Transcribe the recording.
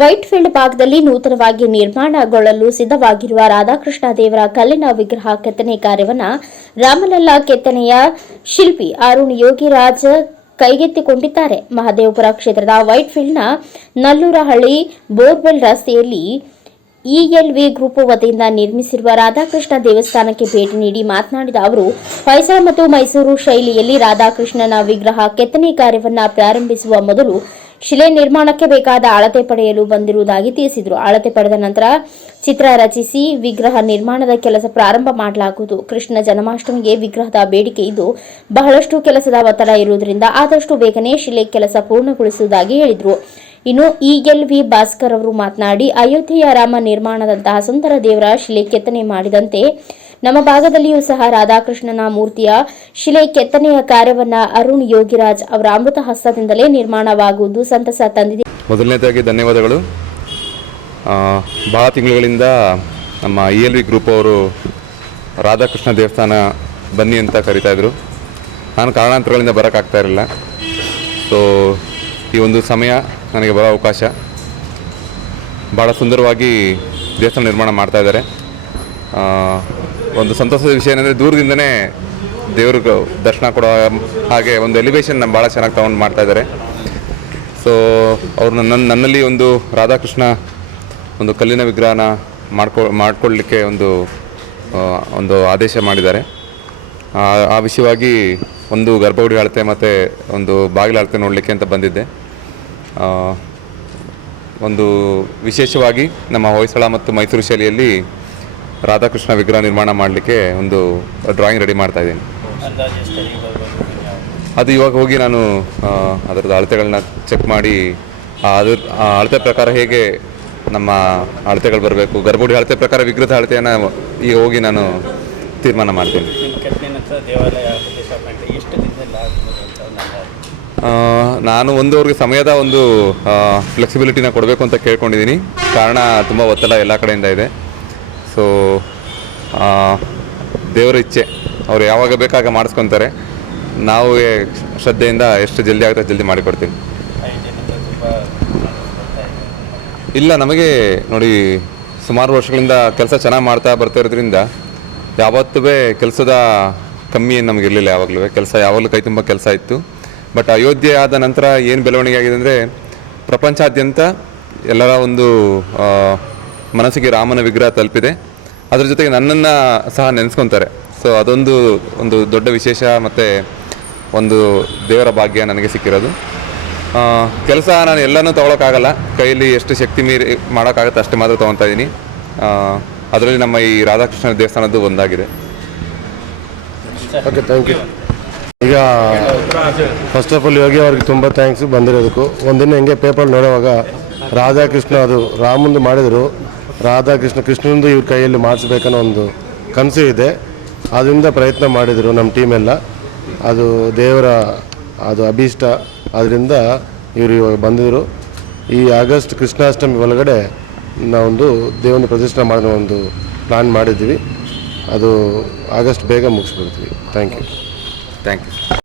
White field ಭಾಗದಲ್ಲಿ ನೂತನವಾಗಿ ನಿರ್ಮಾಣಗೊಳ್ಳಲು ಸಿದ್ಧವಾಗಿರುವ ರಾಧಾಕೃಷ್ಣ ದೇವರ ಕಲ್ಲಿನ ವಿಗ್ರಹ ಕೆತ್ತನೆ ಕಾರ್ಯವನ್ನು ರಾಮಲಲ್ಲಾ ಕೆತ್ತನೆಯ ಶಿಲ್ಪಿ ಅರುಣ್ ಯೋಗಿರಾಜ್ ಕೈಗೆತ್ತಿಕೊಂಡಿದ್ದಾರೆ. ಮಹದೇವಪುರ ಕ್ಷೇತ್ರದ ವೈಟ್ ಫೀಲ್ಡ್ನ ನಲ್ಲೂರಹಳ್ಳಿ ಬೋರ್ವೆಲ್ ರಸ್ತೆಯಲ್ಲಿ ಇಎಲ್ವಿ ಗ್ರೂಪ್ ವತಿಯಿಂದ ನಿರ್ಮಿಸಿರುವ ರಾಧಾಕೃಷ್ಣ ದೇವಸ್ಥಾನಕ್ಕೆ ಭೇಟಿ ನೀಡಿ ಮಾತನಾಡಿದ ಅವರು, ಹೊಯ್ಸಳ ಮತ್ತು ಮೈಸೂರು ಶೈಲಿಯಲ್ಲಿ ರಾಧಾಕೃಷ್ಣನ ವಿಗ್ರಹ ಕೆತ್ತನೆ ಕಾರ್ಯವನ್ನು ಪ್ರಾರಂಭಿಸುವ ಮೊದಲು ಶಿಲೆ ನಿರ್ಮಾಣಕ್ಕೆ ಬೇಕಾದ ಅಳತೆ ಪಡೆಯಲು ಬಂದಿರುವುದಾಗಿ ತಿಳಿಸಿದರು. ಅಳತೆ ಪಡೆದ ನಂತರ ಚಿತ್ರ ರಚಿಸಿ ವಿಗ್ರಹ ನಿರ್ಮಾಣದ ಕೆಲಸ ಪ್ರಾರಂಭ ಮಾಡಲಾಗುವುದು. ಕೃಷ್ಣ ಜನ್ಮಾಷ್ಟಮಿಗೆ ವಿಗ್ರಹದ ಬೇಡಿಕೆ ಇದ್ದು, ಬಹಳಷ್ಟು ಕೆಲಸದ ಒತ್ತಡ ಇರುವುದರಿಂದ ಆದಷ್ಟು ಬೇಗನೆ ಶಿಲೆ ಕೆಲಸ ಪೂರ್ಣಗೊಳಿಸುವುದಾಗಿ ಹೇಳಿದರು. ಇನ್ನು ಇಎಲ್ವಿ ಭಾಸ್ಕರ್ ಅವರು ಮಾತನಾಡಿ, ಅಯೋಧ್ಯೆಯ ರಾಮ ನಿರ್ಮಾಣದಂತಹ ಸುಂದರ ದೇವರ ಶಿಲೆ ಕೆತ್ತನೆ ಮಾಡಿದಂತೆ ನಮ್ಮ ಭಾಗದಲ್ಲಿಯೂ ಸಹ ರಾಧಾಕೃಷ್ಣನ ಮೂರ್ತಿಯ ಶಿಲೆ ಕೆತ್ತನೆಯ ಕಾರ್ಯವನ್ನ ಅರುಣ್ ಯೋಗಿರಾಜ್ ಅವರ ಅಮೃತ ಹಸ್ತದಿಂದಲೇ ನಿರ್ಮಾಣವಾಗುವುದು ಸಂತಸ ತಂದಿದೆ. ಮೊದಲನೇದಾಗಿ ಧನ್ಯವಾದಗಳು. ಬಹಳ ತಿಂಗಳುಗಳಿಂದ ನಮ್ಮ ಇ ಎಲ್ ವಿ ಗ್ರೂಪ್ ಅವರು ರಾಧಾಕೃಷ್ಣ ದೇವಸ್ಥಾನ ಬನ್ನಿ ಅಂತ ಕರಿತಾಯಿದ್ರು ನಾನು ಕಾರಣಾಂತರಗಳಿಂದ ಬರೋಕ್ಕಾಗ್ತಾ ಇರಲಿಲ್ಲ. ಸೊ ಈ ಒಂದು ಸಮಯ ನನಗೆ ಬರೋ ಅವಕಾಶ. ಭಾಳ ಸುಂದರವಾಗಿ ದೇವಸ್ಥಾನ ನಿರ್ಮಾಣ ಮಾಡ್ತಾ ಇದ್ದಾರೆ. ಒಂದು ಸಂತೋಷದ ವಿಷಯ ಏನಂದರೆ ದೂರದಿಂದನೇ ದೇವ್ರಿಗೆ ದರ್ಶನ ಕೊಡೋ ಹಾಗೆ ಒಂದು ಎಲಿವೇಶನ್ ನಮ್ಮ ಭಾಳ ಚೆನ್ನಾಗಿ ತೊಗೊಂಡು ಮಾಡ್ತಾ ಇದ್ದಾರೆ. ಸೊ ಅವರು ನನ್ನ, ನನ್ನಲ್ಲಿ ಒಂದು ರಾಧಾಕೃಷ್ಣ ಒಂದು ಕಲ್ಲಿನ ವಿಗ್ರಹನ ಮಾಡ್ಕೊ ಮಾಡ್ಕೊಳ್ಳಿಕ್ಕೆ ಒಂದು ಒಂದು ಆದೇಶ ಮಾಡಿದ್ದಾರೆ. ಆ ವಿಷಯವಾಗಿ ಒಂದು ಗರ್ಭಗುಡಿ ಅಳತೆ ಮತ್ತು ಒಂದು ಬಾಗಿಲು ಅಳತೆ ನೋಡಲಿಕ್ಕೆ ಅಂತ ಬಂದಿದ್ದೆ. ಒಂದು ವಿಶೇಷವಾಗಿ ನಮ್ಮ ಹೊಯ್ಸಳ ಮತ್ತು ಮೈಸೂರು ಶೈಲಿಯಲ್ಲಿ ರಾಧಾಕೃಷ್ಣ ವಿಗ್ರಹ ನಿರ್ಮಾಣ ಮಾಡಲಿಕ್ಕೆ ಒಂದು ಡ್ರಾಯಿಂಗ್ ರೆಡಿ ಮಾಡ್ತಾ ಇದ್ದೀನಿ. ಅದು ಇವಾಗ ಹೋಗಿ ನಾನು ಅದರದ್ದು ಅಳತೆಗಳನ್ನ ಚೆಕ್ ಮಾಡಿ ಅದ್ರ ಆ ಅಳತೆ ಪ್ರಕಾರ ಹೇಗೆ ನಮ್ಮ ಅಳತೆಗಳು ಬರಬೇಕು ಗರ್ಭಗುಡಿ ಅಳತೆ ಪ್ರಕಾರ ವಿಗ್ರಹದ ಅಳತೆಯನ್ನು ಈಗ ಹೋಗಿ ನಾನು ತೀರ್ಮಾನ ಮಾಡ್ತೀನಿ. ನಾನು ಒಂದೂವರೆಗೆ ಸಮಯದ ಒಂದು ಫ್ಲೆಕ್ಸಿಬಿಲಿಟಿನ ಕೊಡಬೇಕು ಅಂತ ಕೇಳ್ಕೊಂಡಿದ್ದೀನಿ. ಕಾರಣ ತುಂಬ ಒತ್ತಡ ಎಲ್ಲ ಕಡೆಯಿಂದ ಇದೆ. ಸೊ ದೇವರ ಇಚ್ಛೆ. ಅವ್ರು ಯಾವಾಗ ಬೇಕಾಗ ಮಾಡಿಸ್ಕೊತಾರೆ. ನಾವು ಶ್ರದ್ಧೆಯಿಂದ ಎಷ್ಟು ಜಲ್ದಿ ಆಗುತ್ತೆ ಜಲ್ದಿ ಮಾಡಿಕೊಡ್ತೀನಿ ಇಲ್ಲ, ನಮಗೆ ನೋಡಿ, ಸುಮಾರು ವರ್ಷಗಳಿಂದ ಕೆಲಸ ಚೆನ್ನಾಗಿ ಮಾಡ್ತಾ ಬರ್ತಾ ಇರೋದ್ರಿಂದ ಯಾವತ್ತೂ ಕೆಲಸದ ಕಮ್ಮಿ ಏನು ನಮಗಿರಲಿಲ್ಲ ಯಾವಾಗಲೂ ಕೆಲಸ ಯಾವಾಗಲೂ ಕೈ ತುಂಬ ಕೆಲಸ ಇತ್ತು. ಬಟ್ ಅಯೋಧ್ಯೆ ಆದ ನಂತರ ಏನು ಬೆಳವಣಿಗೆ ಆಗಿದೆ ಅಂದರೆ ಪ್ರಪಂಚಾದ್ಯಂತ ಎಲ್ಲರ ಒಂದು ಮನಸ್ಸಿಗೆ ರಾಮನ ವಿಗ್ರಹ ತಲುಪಿದೆ. ಅದ್ರ ಜೊತೆಗೆ ನನ್ನನ್ನು ಸಹ ನೆನೆಸ್ಕೊತಾರೆ. ಸೊ ಅದೊಂದು, ಒಂದು ದೊಡ್ಡ ವಿಶೇಷ ಮತ್ತು ಒಂದು ದೇವರ ಭಾಗ್ಯ ನನಗೆ ಸಿಕ್ಕಿರೋದು. ಕೆಲಸ ನಾನು ಎಲ್ಲನೂ ತೊಗೊಳಕ್ಕಾಗಲ್ಲ. ಕೈಯಲ್ಲಿ ಎಷ್ಟು ಶಕ್ತಿ ಮೀರಿ ಮಾಡೋಕ್ಕಾಗತ್ತೆ ಅಷ್ಟು ಮಾತ್ರ ತೊಗೊತಾ ಇದ್ದೀನಿ ಅದರಲ್ಲಿ ನಮ್ಮ ಈ ರಾಧಾಕೃಷ್ಣ ದೇವಸ್ಥಾನದ್ದು ಒಂದಾಗಿದೆ. ಓಕೆ ಥ್ಯಾಂಕ್ ಯು ಈಗ ಫಸ್ಟ್ ಆಫ್ ಆಲ್ ಯೋಗಿ ಅವ್ರಿಗೆ ತುಂಬ ಥ್ಯಾಂಕ್ಸ್ ಬಂದಿರೋದಕ್ಕೂ. ಒಂದಿನ ಹಿಂಗೆ ಪೇಪರ್ ನೋಡುವಾಗ ರಾಧಾಕೃಷ್ಣ ಅದು ರಾಮಂದು ಮಾಡಿದರು. ರಾಧಾಕೃಷ್ಣ ಕೃಷ್ಣಂದು ಇವ್ರ ಕೈಯಲ್ಲಿ ಮಾಡಿಸ್ಬೇಕನ್ನೋ ಒಂದು ಕನಸು ಇದೆ. ಅದರಿಂದ ಪ್ರಯತ್ನ ಮಾಡಿದರು ನಮ್ಮ ಟೀಮೆಲ್ಲ ಅದು ದೇವರ ಅದು ಅಭೀಷ್ಟ. ಅದರಿಂದ ಇವರು ಇವಾಗ ಬಂದಿದ್ದರು ಈ ಆಗಸ್ಟ್ ಕೃಷ್ಣಾಷ್ಟಮಿ ಒಳಗಡೆ ನಾವೊಂದು ದೇವನ ಪ್ರತಿಷ್ಠೆ ಮಾಡೋ ಒಂದು ಪ್ಲ್ಯಾನ್ ಮಾಡಿದ್ದೀವಿ. ಅದು ಆಗಸ್ಟ್ ಬೇಗ ಮುಗಿಸ್ಬಿಡ್ತೀವಿ. Thank you thank you